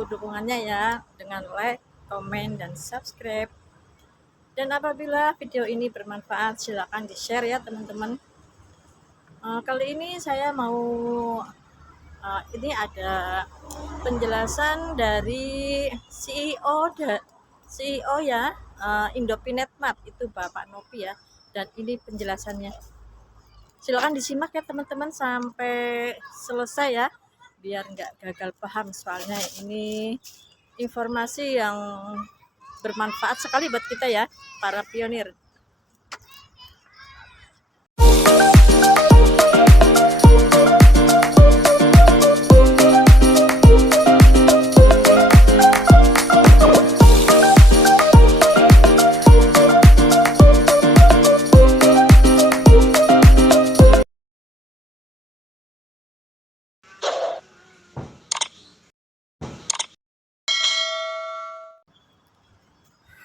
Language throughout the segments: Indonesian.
Tunggu dukungannya ya dengan like, komen, dan subscribe. Dan apabila video ini bermanfaat, silakan di-share ya teman-teman. Kali ini saya mau ini ada penjelasan dari CEO ya, Indopinet Mart, itu Bapak Nopi ya. Dan ini penjelasannya. Silakan disimak ya teman-teman sampai selesai ya, biar nggak gagal paham, soalnya ini informasi yang bermanfaat sekali buat kita ya, para pionir.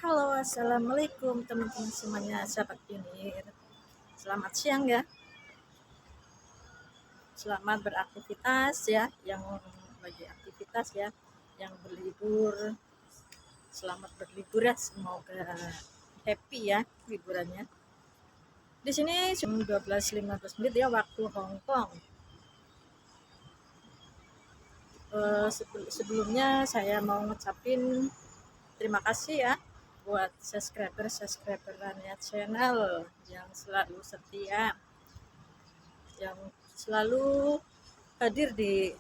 Halo, assalamualaikum teman-teman semuanya, sahabat pionir. Selamat siang ya. Selamat beraktivitas ya, yang lagi aktivitas ya, yang berlibur. Selamat berlibur ya, semoga happy ya liburannya. Di sini jam 12.15 menit ya, waktu Hong Kong. Sebelumnya saya mau ngucapin terima kasih ya buat subscriber Rania Channel yang selalu setia, yang selalu hadir di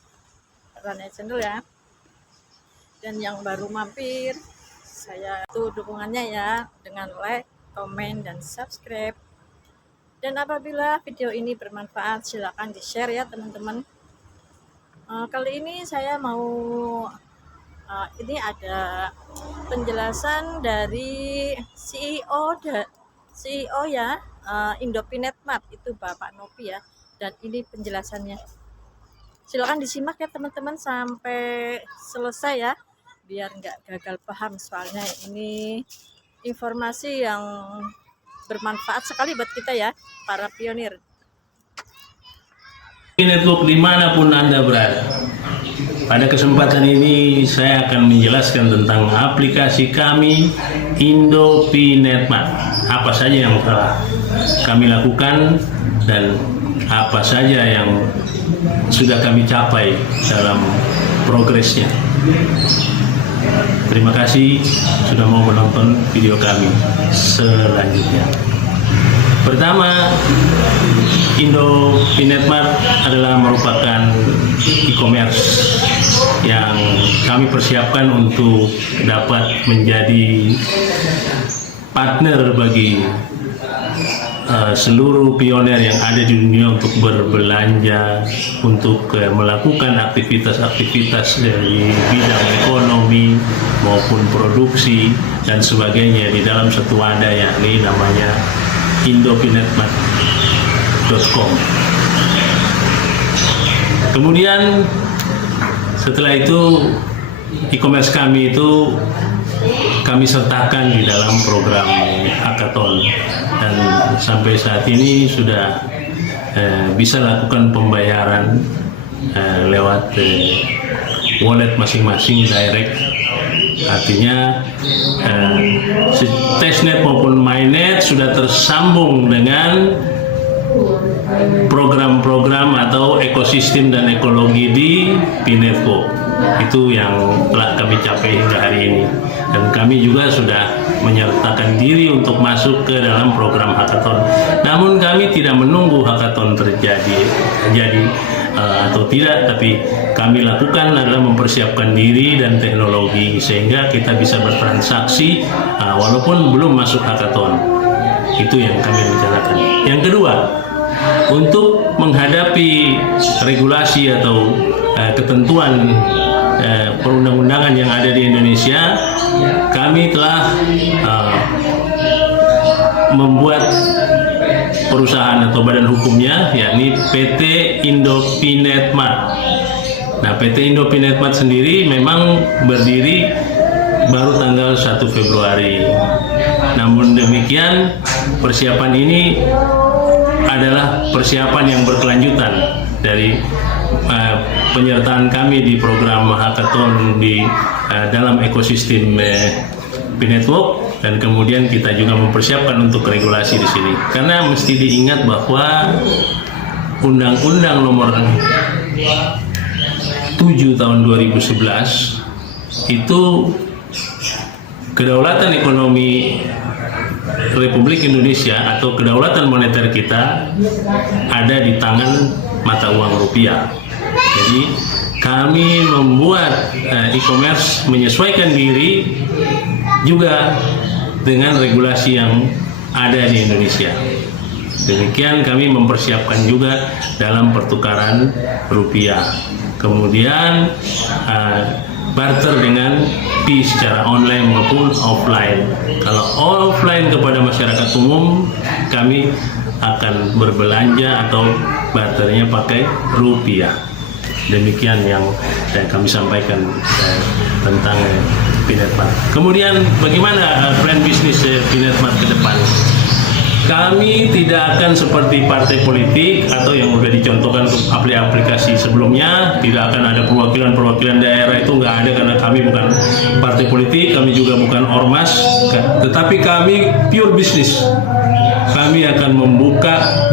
Rania Channel ya. Dan yang baru mampir, saya tuh dukungannya ya dengan like, komen, dan subscribe. Dan apabila video ini bermanfaat, silakan di-share ya teman-teman. Kali ini saya mau ini ada penjelasan dari CEO ya, Indopinet Mart, itu Bapak Nopi ya. Dan ini penjelasannya. Silakan disimak ya teman-teman sampai selesai ya, biar nggak gagal paham, soalnya ini informasi yang bermanfaat sekali buat kita ya, para pionir. Network dimanapun Anda berada. Pada kesempatan ini saya akan menjelaskan tentang aplikasi kami Indopinet Mart. Apa saja yang telah kami lakukan dan apa saja yang sudah kami capai dalam progresnya. Terima kasih sudah mau menonton video kami selanjutnya. Pertama, Indopinet Mart adalah merupakan e-commerce yang kami persiapkan untuk dapat menjadi partner bagi seluruh pionir yang ada di dunia untuk berbelanja, untuk melakukan aktivitas-aktivitas dari bidang ekonomi maupun produksi dan sebagainya di dalam satu wadah, yakni namanya indopinetmart.com. Kemudian setelah itu e-commerce kami itu kami sertakan di dalam program hackathon, dan sampai saat ini sudah bisa lakukan pembayaran lewat wallet masing-masing direct. Artinya testnet maupun mainnet sudah tersambung dengan program-program atau ekosistem dan ekologi di Pinetco. Itu yang telah kami capai hingga hari ini, dan kami juga sudah menyertakan diri untuk masuk ke dalam program hackathon. Namun kami tidak menunggu hackathon terjadi atau tidak, tapi kami lakukan adalah mempersiapkan diri dan teknologi sehingga kita bisa bertransaksi walaupun belum masuk hackathon. Itu yang kami rencanakan. Yang kedua, untuk menghadapi regulasi atau ketentuan perundang-undangan yang ada di Indonesia, kami telah membuat perusahaan atau badan hukumnya, yakni PT Indopinet Mart. Nah, PT Indopinet Mart sendiri memang berdiri baru tanggal 1 Februari. Namun demikian, persiapan ini adalah persiapan yang berkelanjutan dari penyertaan kami di program hackathon di dalam ekosistem P-Network, dan kemudian kita juga mempersiapkan untuk regulasi di sini. Karena mesti diingat bahwa Undang-Undang Nomor 7 tahun 2011 itu kedaulatan ekonomi Republik Indonesia atau kedaulatan moneter kita ada di tangan mata uang rupiah. Jadi kami membuat e-commerce menyesuaikan diri juga dengan regulasi yang ada di Indonesia. Demikian kami mempersiapkan juga dalam pertukaran rupiah. Kemudian barter dengan fee secara online maupun offline. Kalau offline kepada masyarakat umum, kami akan berbelanja atau barternya pakai rupiah. Demikian yang kami sampaikan tentang P-Netmart. Kemudian bagaimana plan bisnis P-Netmart ke depan? Kami tidak akan seperti partai politik atau yang sudah dicontohkan untuk aplikasi sebelumnya. Tidak akan ada perwakilan daerah, itu nggak ada, karena kami bukan partai politik, kami juga bukan ormas, tetapi kami pure bisnis. Kami akan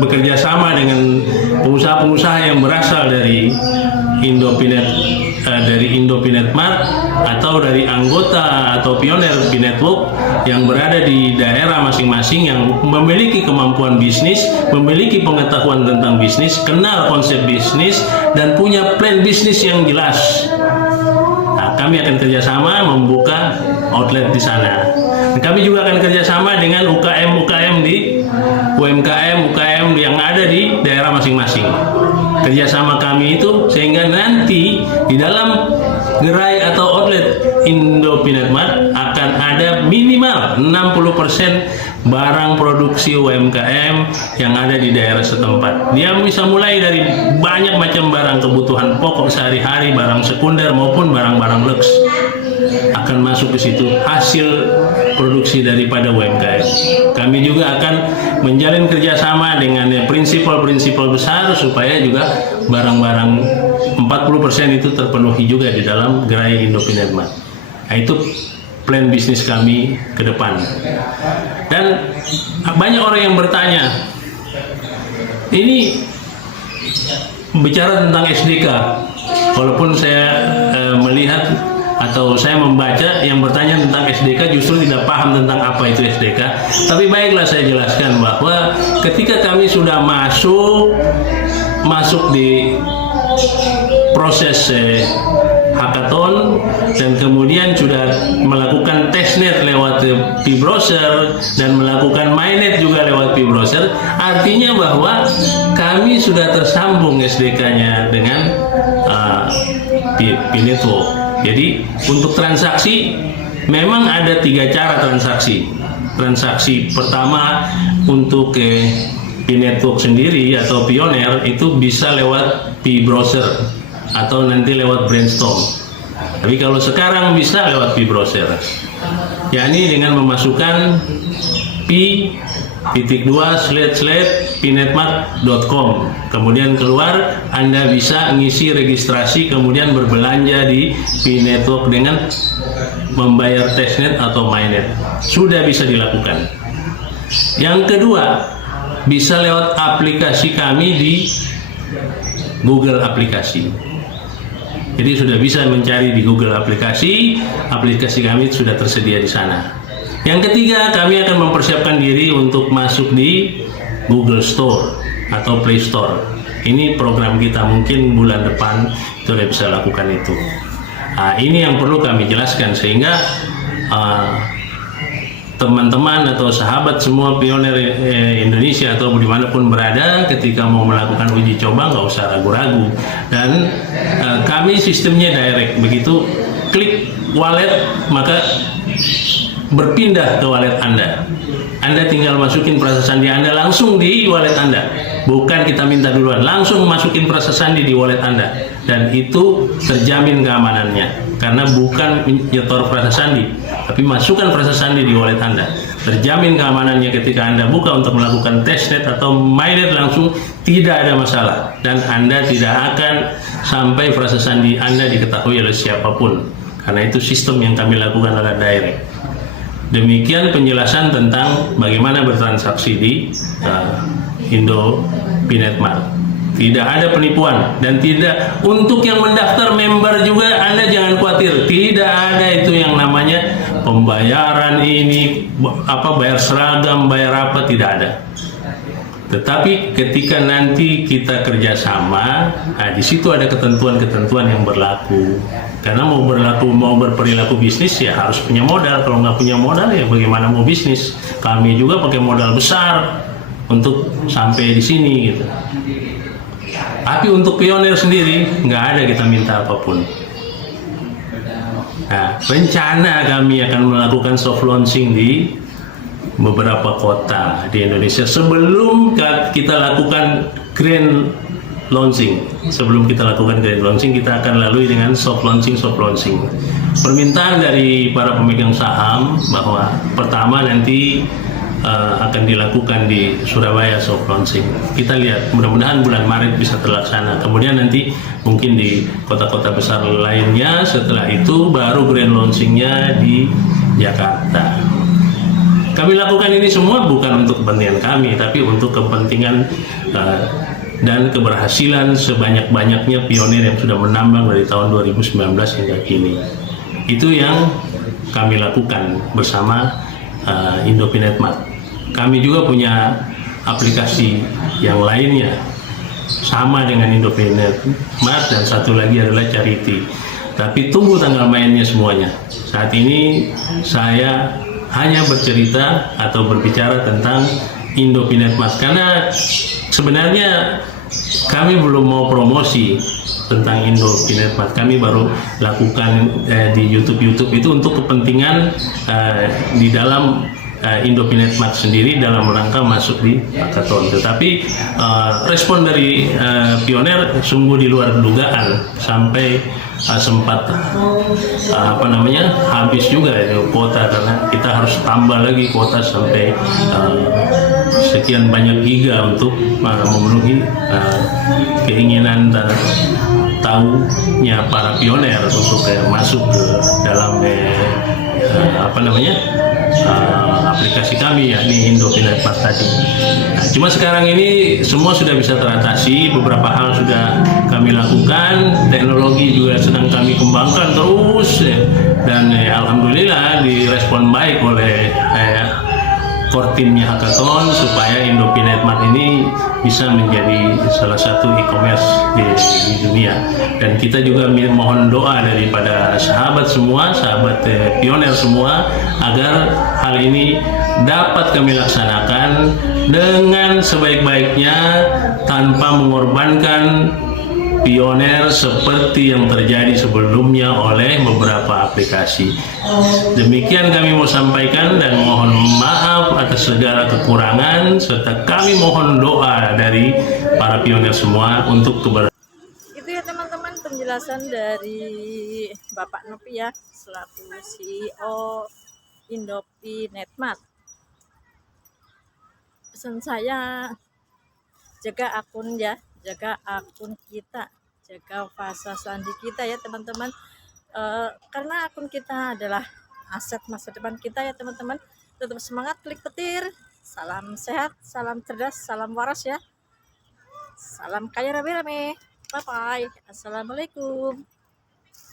bekerja sama dengan pengusaha-pengusaha yang berasal dari Indo-P-Netmart atau dari anggota atau pioner P-Network yang berada di daerah masing-masing, yang memiliki kemampuan bisnis, memiliki pengetahuan tentang bisnis, kenal konsep bisnis, dan punya plan bisnis yang jelas. Nah, kami akan kerjasama membuka outlet di sana. Kami juga akan kerjasama dengan UKM di UKM yang ada di daerah masing-masing. Kerjasama kami itu sehingga nanti di dalam gerai atau outlet Indo-P-Netmart akan ada minimal 60% barang produksi UMKM yang ada di daerah setempat. Dia bisa mulai dari banyak macam barang kebutuhan pokok sehari-hari, barang sekunder maupun barang-barang lux akan masuk ke situ, hasil produksi daripada UMKM. Kami juga akan menjalin kerjasama dengan prinsipal-prinsipal besar supaya juga barang-barang 40% itu terpenuhi juga di dalam gerai Indo-P-Netmart. Nah, itu plan bisnis kami ke depan. Dan banyak orang yang bertanya, ini bicara tentang SDK, walaupun saya melihat atau saya membaca yang bertanya tentang SDK justru tidak paham tentang apa itu SDK. Tapi baiklah saya jelaskan bahwa ketika kami sudah masuk di proses hackathon dan kemudian sudah melakukan testnet lewat P-Browser dan melakukan mainnet juga lewat P-Browser, artinya bahwa kami sudah tersambung SDK-nya dengan P-Network. Jadi untuk transaksi memang ada 3 cara transaksi. Transaksi pertama untuk P-Network sendiri atau Pioneer itu bisa lewat P-Browser atau nanti lewat Brainstorm. Tapi kalau sekarang bisa lewat P-Browser, yakni dengan memasukkan p.2/p-netmart.com. Kemudian keluar, Anda bisa ngisi registrasi, kemudian berbelanja di P-Network dengan membayar testnet atau mainnet. Sudah bisa dilakukan. Yang kedua, bisa lewat aplikasi kami di Google Aplikasi. Jadi sudah bisa mencari di Google Aplikasi kami sudah tersedia di sana. Yang ketiga, kami akan mempersiapkan diri untuk masuk di Google Store atau Play Store. Ini program kita, mungkin bulan depan sudah bisa lakukan itu. Nah, ini yang perlu kami jelaskan sehingga teman-teman atau sahabat semua pioner Indonesia atau dimanapun berada, ketika mau melakukan uji coba nggak usah ragu-ragu. Dan kami sistemnya direct, begitu klik wallet maka berpindah ke wallet Anda. Anda tinggal masukin prasas sandi Anda langsung di wallet Anda. Bukan kita minta duluan, langsung masukin prasas sandi di wallet Anda. Dan itu terjamin keamanannya. karena bukan nyetor frasa sandi, tapi masukkan frasa sandi di wallet Anda. Terjamin keamanannya ketika Anda buka untuk melakukan testnet atau mynet langsung, tidak ada masalah, dan Anda tidak akan sampai frasa sandi Anda diketahui oleh siapapun, karena itu sistem yang kami lakukan adalah direct. Demikian penjelasan tentang bagaimana bertransaksi di Indo Pinet Mart. Tidak ada penipuan, dan tidak untuk yang mendaftar member juga Anda jangan khawatir, tidak ada itu yang namanya pembayaran ini bayar seragam, bayar apa, tidak ada. Tetapi ketika nanti kita kerjasama, di situ ada ketentuan-ketentuan yang berlaku. Karena mau berperilaku bisnis ya harus punya modal. Kalau nggak punya modal ya bagaimana mau bisnis? Kami juga pakai modal besar untuk sampai di sini gitu. Tapi untuk pionir sendiri nggak ada kita minta apapun. Nah, rencana kami akan melakukan soft launching di beberapa kota di Indonesia sebelum kita lakukan grand launching. Sebelum kita lakukan grand launching, kita akan lalui dengan soft launching. Permintaan dari para pemegang saham bahwa pertama nanti akan dilakukan di Surabaya soft launching. Kita lihat, mudah-mudahan bulan Maret bisa terlaksana. Kemudian nanti mungkin di kota-kota besar lainnya. Setelah itu baru grand launchingnya di Jakarta. Kami lakukan ini semua bukan untuk kepentingan kami, tapi untuk kepentingan dan keberhasilan sebanyak-banyaknya pionir yang sudah menambang dari tahun 2019 hingga kini. Itu yang kami lakukan bersama Indo Pinet Mart. Kami juga punya aplikasi yang lainnya sama dengan Indo Pinet Mart, dan satu lagi adalah Charity. Tapi tunggu tanggal mainnya semuanya. Saat ini saya hanya bercerita atau berbicara tentang Indo Pinet Mart karena sebenarnya kami belum mau promosi tentang Indo Pinet Mart. Kami baru lakukan di YouTube itu untuk kepentingan di dalam Indo Pinet Mart sendiri dalam rangka masuk di hackathon. Tetapi respon dari pionir sungguh di luar dugaan, sampai sempat habis juga kuota, karena kita harus tambah lagi kuota sampai sekian banyak giga untuk memenuhi keinginan dan tahunya para pionir untuk masuk ke dalam aplikasi kami, yakni Indo Pinet Mart tadi. Nah, cuma sekarang ini semua sudah bisa teratasi, beberapa hal sudah kami lakukan, teknologi juga sedang kami kembangkan terus, dan alhamdulillah direspon baik oleh core timnya hackathon supaya Indo Pinet Mart ini bisa menjadi salah satu e-commerce di dunia. Dan kita juga mohon doa daripada sahabat semua, sahabat pionir semua, agar hal ini dapat kami laksanakan dengan sebaik-baiknya tanpa mengorbankan pionir seperti yang terjadi sebelumnya oleh beberapa aplikasi. Demikian kami mau sampaikan, dan mohon maaf atas segala kekurangan, serta kami mohon doa dari para pionir semua untuk Itu ya teman-teman penjelasan dari Bapak Nopi ya, selaku CEO Indo Pinet Mart. Pesan saya, jaga akun ya, jaga akun kita, jaga frasa sandi kita ya teman-teman, karena akun kita adalah aset masa depan kita ya teman-teman. Tetap semangat, klik petir, salam sehat, salam cerdas, salam waras ya, salam kaya rame-rame, bye bye, assalamualaikum.